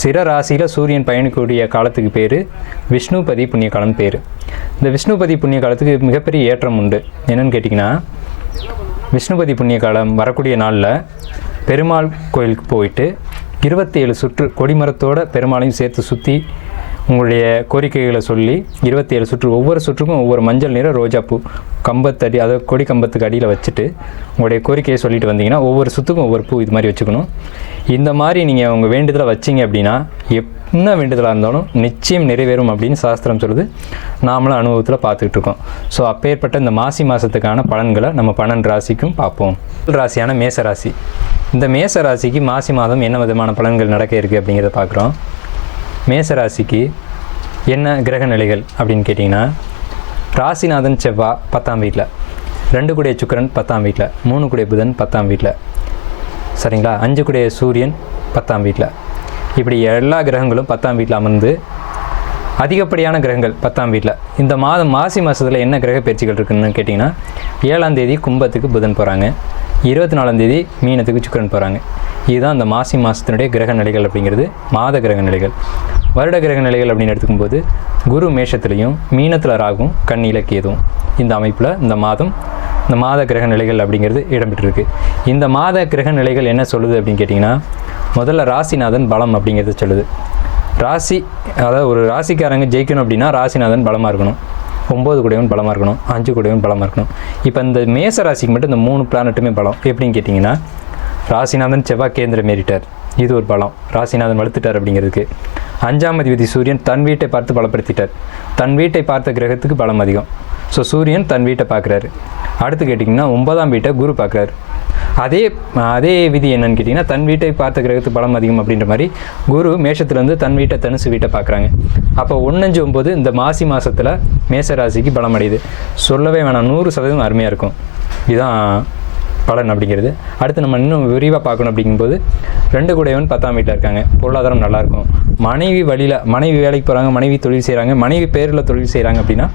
சிற ராசியில் சூரியன் பயணிக்கக்கூடிய காலத்துக்கு பேர் விஷ்ணுபதி புண்ணிய காலம் பேர். இந்த விஷ்ணுபதி புண்ணிய காலத்துக்கு மிகப்பெரிய ஏற்றம் உண்டு. என்னென்னு கேட்டிங்கன்னா விஷ்ணுபதி புண்ணிய காலம் வரக்கூடிய நாளில் பெருமாள் கோயிலுக்கு போயிட்டு இருபத்தி ஏழு சுற்று கொடிமரத்தோட பெருமாளையும் சேர்த்து சுற்றி உங்களுடைய கோரிக்கைகளை சொல்லி இருபத்தி ஏழு சுற்று ஒவ்வொரு சுற்றுக்கும் ஒவ்வொரு மஞ்சள் நிற ரோஜாப்பூ கம்பத்தடி அதாவது கொடி கம்பத்துக்கு அடியில் வச்சுட்டு உங்களுடைய கோரிக்கையை சொல்லிட்டு வந்தீங்கன்னா ஒவ்வொரு சுற்றுக்கும் ஒவ்வொரு பூ இது மாதிரி வச்சுக்கணும். இந்த மாதிரி நீங்கள் உங்கள் வேண்டுதலை வச்சீங்க அப்படின்னா என்ன வேண்டுதலாக இருந்தாலும் நிச்சயம் நிறைவேறும் அப்படின்னு சாஸ்திரம் சொல்லுது. நாமளும் அனுபவத்தில் பார்த்துக்கிட்டு இருக்கோம். ஸோ அப்பேற்பட்ட இந்த மாசி மாதத்துக்கான பலன்களை நம்ம பன்னெண்டு ராசிக்கும் பார்ப்போம். ராசியான மேச ராசி இந்த மேச ராசிக்கு மாசி மாதம் என்ன விதமான பலன்கள் நடக்க இருக்குது அப்படிங்கிறத பார்க்குறோம். மேசராசிக்கு என்ன கிரக நிலைகள் அப்படின்னு கேட்டிங்கன்னா ராசிநாதன் செவ்வாய் பத்தாம் வீட்டில் ரெண்டு கூடிய சுக்கிரன் பத்தாம் வீட்டில் மூணு கூடிய புதன் பத்தாம் வீட்டில் சரிங்களா? அஞ்சு கூடிய சூரியன் பத்தாம் வீட்டில் இப்படி எல்லா கிரகங்களும் பத்தாம் வீட்டில் அமர்ந்து அதிகப்படியான கிரகங்கள் பத்தாம் வீட்டில் இந்த மாதம் மாசி மாதத்தில் என்ன கிரக பயிற்சிகள் இருக்குன்னு கேட்டிங்கன்னா ஏழாம் தேதி கும்பத்துக்கு புதன் போகிறாங்க இருபத்தி நாலாம் தேதி மீனத்துக்கு சுக்கரன் போகிறாங்க இதுதான் அந்த மாசி மாதத்தினுடைய கிரக நிலைகள் அப்படிங்கிறது மாத கிரக நிலைகள். வருட கிரக நிலைகள் அப்படின்னு எடுத்துக்கும்போது குரு மேஷத்துலேயும் மீனத்தில் ராகும் கண்ணியில் கேதுவும். இந்த அமைப்பில் இந்த மாதம் இந்த மாத கிரக நிலைகள் அப்படிங்கிறது இடம்பெற்றிருக்கு. இந்த மாத கிரக நிலைகள் என்ன சொல்லுது அப்படின்னு கேட்டிங்கன்னா முதல்ல ராசிநாதன் பலம் அப்படிங்கிறது சொல்லுது. ராசி அதாவது ஒரு ராசிக்காரங்க ஜெயிக்கணும் அப்படின்னா ராசிநாதன் பலமாக இருக்கணும். ஒம்பது கூடையவன் பலமாக இருக்கணும் அஞ்சு கூடையவன் பலமாக இருக்கணும். இப்போ இந்த மேச ராசிக்கு மட்டும் இந்த மூணு பிளானட்டுமே பலம். எப்படின்னு கேட்டிங்கன்னா ராசிநாதன் செவ்வாய் கேந்திரம் ஏறிட்டார். இது ஒரு பலம். ராசிநாதன் வலுத்துட்டார் அப்படிங்கிறதுக்கு. அஞ்சாம் அதிபதி சூரியன் தன் வீட்டை பார்த்து பலப்படுத்திட்டார். தன் வீட்டை பார்த்த கிரகத்துக்கு பலம் அதிகம். ஸோ சூரியன் தன் வீட்டை பார்க்குறாரு. அடுத்து கேட்டிங்கன்னா ஒன்பதாம் வீட்டை குரு பார்க்குறாரு. அதே அதே விதி என்னன்னு கேட்டிங்கன்னா தன் வீட்டை பார்த்த கிரகத்துக்கு பலம் அதிகம் அப்படின்ற மாதிரி குரு மேஷத்துலேருந்து தன் வீட்டை தனுசு வீட்டை பார்க்குறாங்க. அப்போ ஒன்றஞ்சு ஒம்பது இந்த மாசி மாதத்தில் மேச ராசிக்கு பலம் அடையுது சொல்லவே வேணாம் நூறு சதவீதம் அருமையாக இருக்கும். இதுதான் பலன் அப்படிங்கிறது. அடுத்து நம்ம இன்னும் விரிவாக பார்க்கணும் அப்படிங்கும்போது ரெண்டு கூடையவன் பத்தாம் வீட்டில் இருக்காங்க. பொருளாதாரம் நல்லாயிருக்கும். மனைவி வழியில் மனைவி வேலைக்கு போகிறாங்க மனைவி தொழில் செய்கிறாங்க மனைவி பேரில் தொழில் செய்கிறாங்க அப்படின்னா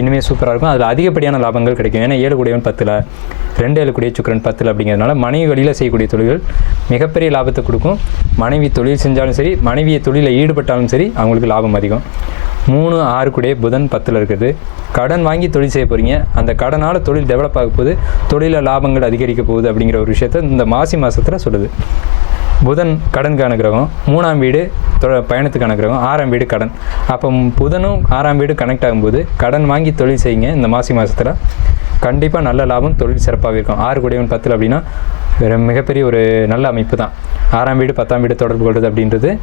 இனிமே சூப்பராக இருக்கும். அதில் அதிகப்படியான லாபங்கள் கிடைக்கும். ஏன்னா ஏழு கூடையவன் பத்தில் ரெண்டு ஏழு கூடிய சுக்கரன் பத்தில் அப்படிங்கிறதுனால மனைவி வழியில் செய்யக்கூடிய தொழில்கள் மிகப்பெரிய லாபத்தை கொடுக்கும். மனைவி தொழில் செஞ்சாலும் சரி மனைவியை தொழிலில் ஈடுபட்டாலும் சரி அவங்களுக்கு லாபம் அதிகம். மூணு ஆறு கூடிய புதன் பத்தில் இருக்குது. கடன் வாங்கி தொழில் செய்ய போகிறீங்க அந்த கடனால் தொழில் டெவலப் ஆக போகுது. தொழிலில் லாபங்கள் அதிகரிக்க போகுது அப்படிங்கிற ஒரு விஷயத்த இந்த மாசி மாதத்தில் சொல்லுது. புதன் கடனுக்கான கிரகம். மூணாம் வீடு தொ- பயணத்துக்கான கிரகம். ஆறாம் வீடு கடன். அப்போ புதனும் ஆறாம் வீடு கனெக்ட் ஆகும்போது கடன் வாங்கி தொழில் செய்யுங்க இந்த மாசி மாதத்தில் கண்டிப்பாக நல்ல லாபம் தொழில் சிறப்பாக இருக்கும். ஆறு குடையவன் பத்தில் அப்படின்னா ஒரு மிகப்பெரிய ஒரு நல்ல அமைப்பு தான். ஆறாம் வீடு பத்தாம் வீடு தொடர்பு கொள்வது அப்படின்றது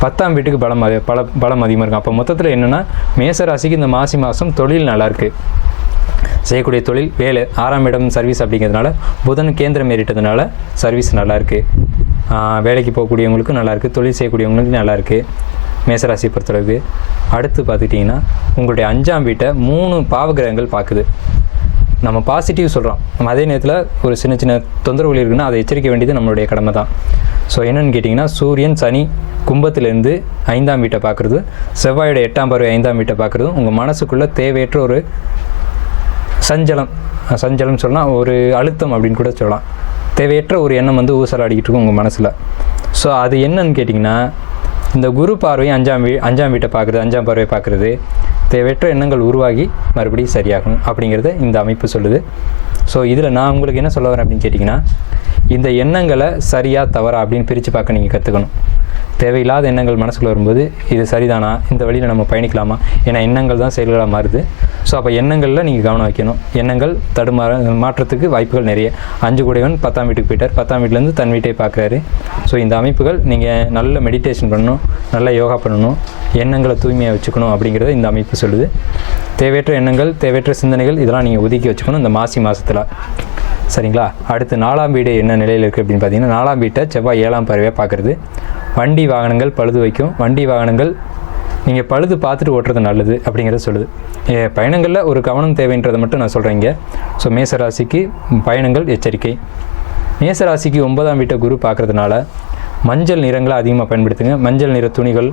பத்தாம் வீட்டுக்கு பலம் அதி- பல பலம் அதிகமாக இருக்கும். அப்போ மொத்தத்தில் என்னென்னா மேசராசிக்கு இந்த மாசி மாதம் தொழில் நல்லாயிருக்கு செய்யக்கூடிய தொழில் வேலை ஆறாம் இடம் சர்வீஸ் அப்படிங்கிறதுனால புதன் கேந்திரம் ஏறிட்டதுனால சர்வீஸ் நல்லாயிருக்கு வேலைக்கு போகக்கூடியவங்களுக்கும் நல்லாயிருக்கு தொழில் செய்யக்கூடியவங்களுக்கும் நல்லாயிருக்கு மேசராசி பொறுத்தளவுக்கு. அடுத்து பார்த்துக்கிட்டிங்கன்னா உங்களுடைய அஞ்சாம் வீட்டை மூணு பாவகிரகங்கள் பார்க்குது நம்ம பாசிட்டிவ் சொல்கிறோம் நம்ம அதே நேரத்தில் ஒரு சின்ன சின்ன தொந்தரவுகள் இருக்குன்னா அதை எச்சரிக்க வேண்டியது நம்மளுடைய கடமை தான். ஸோ என்னென்னு கேட்டிங்கன்னா சூரியன் சனி கும்பத்திலேருந்து ஐந்தாம் வீட்டை பார்க்குறது. செவ்வாயோட எட்டாம் பருவ ஐந்தாம் வீட்டை பார்க்குறதும் உங்கள் மனசுக்குள்ளே தேவையற்ற ஒரு சஞ்சலம் சஞ்சலம் சொல்லலாம். ஒரு அழுத்தம் அப்படின்னு கூட சொல்லலாம். தேவையற்ற ஒரு எண்ணம் வந்து ஊசலாடிக்கிட்டு இருக்கும் உங்கள் மனசில். ஸோ அது என்னன்னு கேட்டிங்கன்னா இந்த குரு பார்வை அஞ்சாம் வீ அஞ்சாம் வீட்டை பார்க்குறது அஞ்சாம் பார்வை பார்க்குறது. தேவையற்ற எண்ணங்கள் உருவாகி மறுபடியும் சரியாகும் அப்படிங்கிறத இந்த அமைப்பு சொல்லுது. ஸோ இதில் நான் உங்களுக்கு என்ன சொல்ல வரேன் அப்படின்னு கேட்டிங்கன்னா இந்த எண்ணங்களை சரியாக தவறா அப்படின்னு பிரித்து பார்க்க நீங்கள் கற்றுக்கணும் தேவையில்லாத எண்ணங்கள் மனசுக்குள்ள வரும்போது இது சரிதானா? இந்த வழியில் நம்ம பயணிக்கலாமா? ஏன்னா எண்ணங்கள் தான் செயல்களாக மாறுது. ஸோ அப்போ எண்ணங்களில் நீங்கள் கவனம் வைக்கணும். எண்ணங்கள் தடுமாற மாற்றத்துக்கு வாய்ப்புகள் நிறைய. அஞ்சு கூடையவன் பத்தாம் வீட்டுக்கு போயிட்டார். பத்தாம் வீட்டிலேருந்து தன் வீட்டை பார்க்குறாரு. ஸோ இந்த அமைப்புகள் நீங்கள் நல்ல மெடிடேஷன் பண்ணணும் நல்ல யோகா பண்ணணும் எண்ணங்களை தூய்மையாக வச்சுக்கணும் அப்படிங்கிறத இந்த அமைப்பு சொல்லுது. தேவையற்ற எண்ணங்கள் தேவையற்ற சிந்தனைகள் இதெல்லாம் நீங்கள் ஒதுக்கி வச்சுக்கணும் இந்த மாசி மாதத்தில் சரிங்களா? அடுத்து நாலாம் வீடு என்ன நிலையில் இருக்குது அப்படின்னு பார்த்தீங்கன்னா நாலாம் வீட்டை செவ்வாய் ஏழாம் பறவையாக பார்க்குறது. வண்டி வாகனங்கள் பழுது வைக்கும். வண்டி வாகனங்கள் நீங்கள் பழுது பார்த்துட்டு ஓட்டுறது நல்லது அப்படிங்கிறத சொல்லுது. பயணங்களில் ஒரு கவனம் தேவைன்றதை மட்டும் நான் சொல்கிறேங்க ஸோ மேசராசிக்கு பயணங்கள் எச்சரிக்கை. மேசராசிக்கு ஒன்பதாம் வீட்டை குரு பார்க்குறதுனால மஞ்சள் நிறங்களை அதிகமாக பயன்படுத்துங்க. மஞ்சள் நிற துணிகள்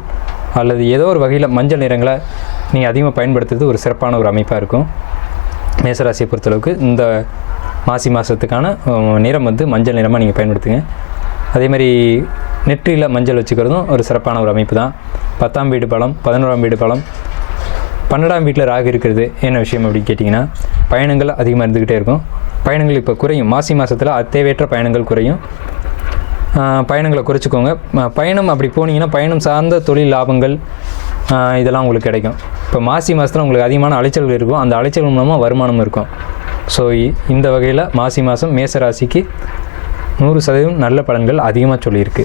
அல்லது ஏதோ ஒரு வகையில் மஞ்சள் நிறங்களை நீங்கள் அதிகமாக பயன்படுத்துறது ஒரு சிறப்பான ஒரு அமைப்பாக இருக்கும். மேசராசியை பொறுத்தளவுக்கு இந்த மாசி மாதத்துக்கான நிறம் வந்து மஞ்சள் நிறமாக நீங்கள் பயன்படுத்துங்க. அதே மாதிரி நெற்றியில் மஞ்சள் வச்சுக்கிறதும் ஒரு சிறப்பான ஒரு அமைப்பு தான். பத்தாம் வீடு பலம் பதினோராம் வீடு பலம் பன்னெண்டாம் வீட்டில் ராகு இருக்கிறது என்ன விஷயம் அப்படின்னு கேட்டிங்கன்னா பயணங்கள் அதிகமாக இருந்துக்கிட்டே இருக்கும். பயணங்கள் இப்போ குறையும். மாசி மாதத்தில் தேவையற்ற பயணங்கள் குறையும். பயணங்களை குறைச்சிக்கோங்க. பயணம் அப்படி போனீங்கன்னா பயணம் சார்ந்த தொழில் லாபங்கள் இதெல்லாம் உங்களுக்கு கிடைக்கும். இப்போ மாசி மாதத்தில் உங்களுக்கு அதிகமான அலைச்சல்கள் இருக்கும். அந்த அலைச்சல் மூலமாக வருமானம் இருக்கும். ஸோ இந்த வகையில் மாசி மாதம் மேச ராசிக்கு நூறு சதவீதம் நல்ல பலன்கள் அதிகமாக சொல்லியிருக்கு.